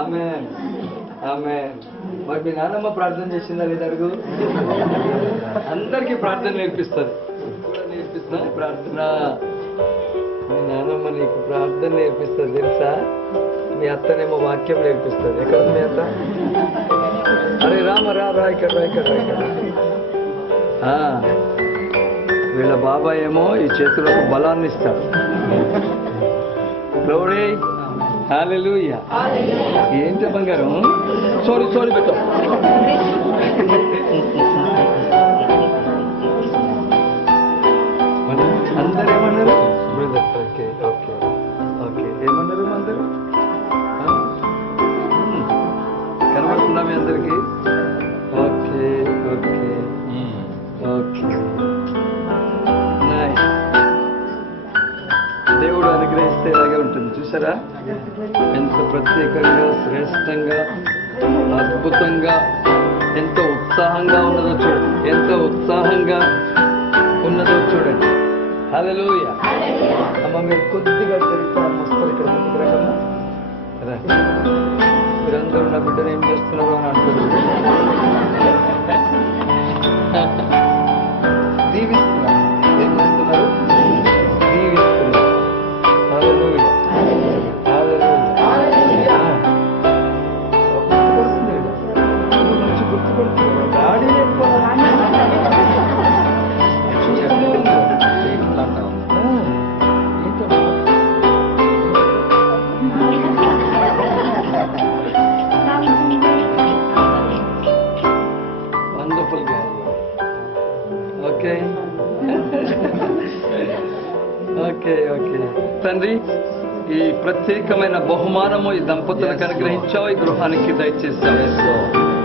ఆమేన్ ఆమేన్. మరి మీ నాన్నమ్మ ప్రార్థన చేసిందా లేదా అడుగు. అందరికీ ప్రార్థన నేర్పిస్తుంది. కూడా నేర్పిస్తున్నా ప్రార్థన. మీ నాన్నమ్మ నీకు ప్రార్థన నేర్పిస్తుంది తెలుసా. మీ అత్తనేమో వాక్యం నేర్పిస్తుంది. ఎక్కడ మీ అత్త? అరే రామ రా రా ఇక్కడ రా ఇక్కడ రా ఇక్కడ. వీళ్ళ బాబాయ్ ఏమో ఈ చేతులకు బలాన్ని ఇస్తాడు. గ్లోరీ హల్లెలూయా. ఏంటి బంగారం? సారీ పెట్టు. అందరు ఏమన్నారు? Brother okay okay okay. ఏమన్నారు అందరు? కనబడుతుందా మీ అందరికి? Okay okay okay. దేవుడు అనుగ్రహిస్తే ఇలాగే ఉంటుంది. చూసారా ఎంత ప్రత్యేకంగా, శ్రేష్టంగా, అద్భుతంగా, ఎంతో ఉత్సాహంగా ఉన్నదో చూడండి. ఎంతో ఉత్సాహంగా ఉన్నదో చూడండి. హల్లెలూయా. అమ్మ మీరు కొద్దిగా చరిత్ర వస్తారు ఇక్కడ ముందుకురాకమ్మా. మీరందరూ నా బిడ్డను ఏం చేస్తున్నారు అని అంటున్నారు. దీవిస్తున్నారు. ఏం చేస్తున్నారు? దీవిస్తున్నారు. హల్లెలూయా హల్లెలూయా. మంచి గుర్తుపడుతున్నారు. డాడీ చూస్తూనే ఉన్నారు. వండర్ఫుల్ గా. Okay okay okay. తండ్రి ఈ ప్రత్యేకమైన బహుమానము ఈ దంపతులకు అనుగ్రహించావు. ఈ గృహానికి దయచేసావు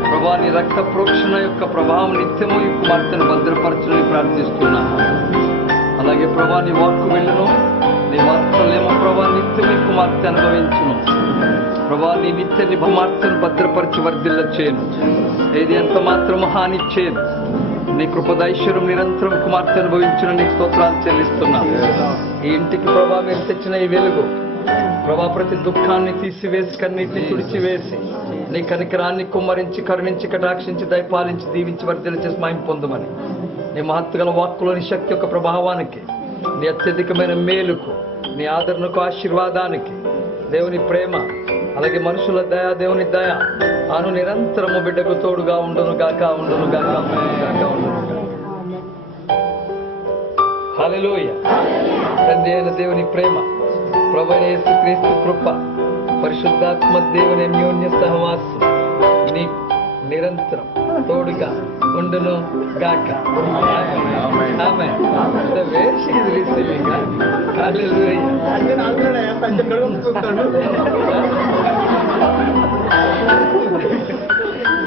ప్రభా. నీ రక్త ప్రోక్షణ యొక్క ప్రభావం నిత్యము ఈ కుమార్తెను భద్రపరచుని ప్రార్థిస్తున్నాను. అలాగే ప్రభా నీ వాక్కు వెళ్ళును, నీ వాత్సల్యము ప్రభా నిత్యము ఈ కుమార్తె అనుభవించును ప్రభా. నీ నిత్య కుమార్తెను భద్రపరిచి వర్ధిల్ల చేయను. ఏది ఎంత మాత్రము హాని చేయను. నీ కృపదైశ్వరం నిరంతరం కుమార్తె అనుభవించిన నీ స్తోత్రాలు చెల్లిస్తున్నాను. ఈ ఇంటికి ప్రభా మీరు తెచ్చిన ఈ వెలుగు ప్రభా ప్రతి దుఃఖాన్ని తీసివేసి, కన్నీటిని తుడిచివేసి, నీ కనికరాన్ని కుమ్మరించి, కరుణించి, కటాక్షించి, దయపాలించి, దీవించి, వర్ధిల్ల చేసి మహిమ పొందమని నీ మహత్తుగల వాక్కులోని శక్తి యొక్క ప్రభావానికి, నీ అత్యధికమైన మేలుకు, నీ ఆదరణకు, ఆశీర్వాదానికి, దేవుని ప్రేమ, అలాగే మనుషుల దయ, దేవుని దయ అను నిరంతరము బిడ్డకు తోడుగా ఉండును గాక ఉండును గాక ఉండును గాక ఉండును గాక. హల్లెలూయా. తండ్రి అయిన దేవుని ప్రేమ, ప్రభువైన యేసుక్రీస్తు కృప, పరిశుద్ధాత్మ దేవుని అన్యోన్య సహవాసం నీ నిరంతరం తోడుగా ఉండును గాక. ఆమేన్. The way she is receiving. Hallelujah.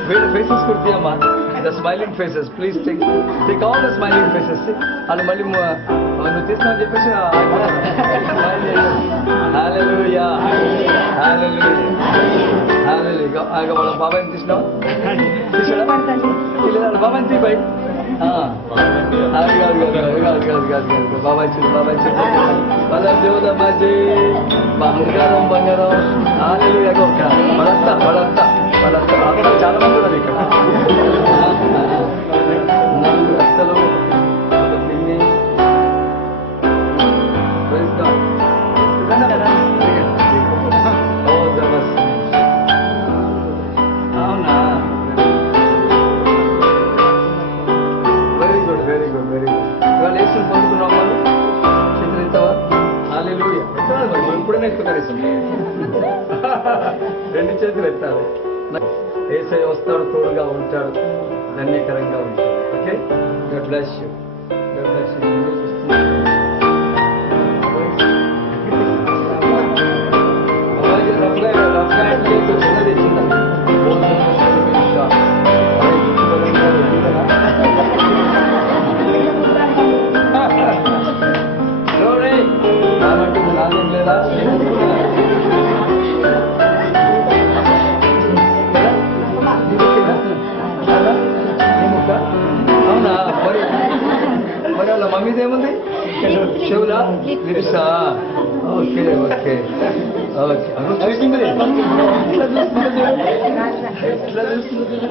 వీళ్ళ faces కుర్తీయమ్మా. The smiling faces, please take all the smiling faces. వాళ్ళు మళ్ళీ నువ్వు తీసినా చెప్పేసి హల్లెలూయా హల్లెలూయా హల్లెలూయా. వాళ్ళ బాబాయ్ తీసినావు? తీసాడా? బాబాయ్ తీ బై. బాబాయ్ చూడు బంగారం బంగారం. హల్లెలూయా. వాళ్ళంతా చాలా మంది ఉన్నారు ఇక్కడ. నలుగురు అత్తలు, ఒక పిన్ని. అవునా? Very good very good very good. ఇవాళ వేసుకుని పొందుకున్నాం వాళ్ళు. చేతులు ఎత్తావా? హల్లెలూయా. ఎత్తాలి మరి, ఇప్పుడైనా ఎక్కుతారు. రెండు చేతులు ఎత్తాలి. యేసయ్య వస్తాడు, తోడుగా ఉంటాడు, ధన్యకరంగా ఉంటాడు. Okay. God bless you. God bless you. చిన్నది చిన్నది రామంటుంది. నాదేం లేదా? అవునా? మరి వాళ్ళ మమ్మీది ఏముంది? చెవులా? లిప్సా? Okay okay okay.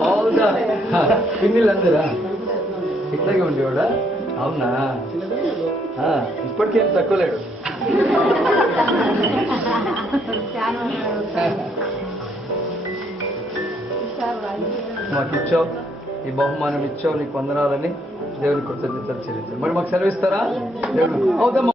అవునా పిన్నిలు అందరా ఇట్లాగే ఉండేవాడా? అవునా? ఇప్పటికేం తక్కువ లేడు. మాకు ఇచ్చావు, ఈ బహుమానం ఇచ్చావు, నీకు వందనాలని దేవుని కృతజ్ఞతలు చెల్లించారు. మరి మాకు సెలవిస్తారా? దేవుడు అవుదమ్మా.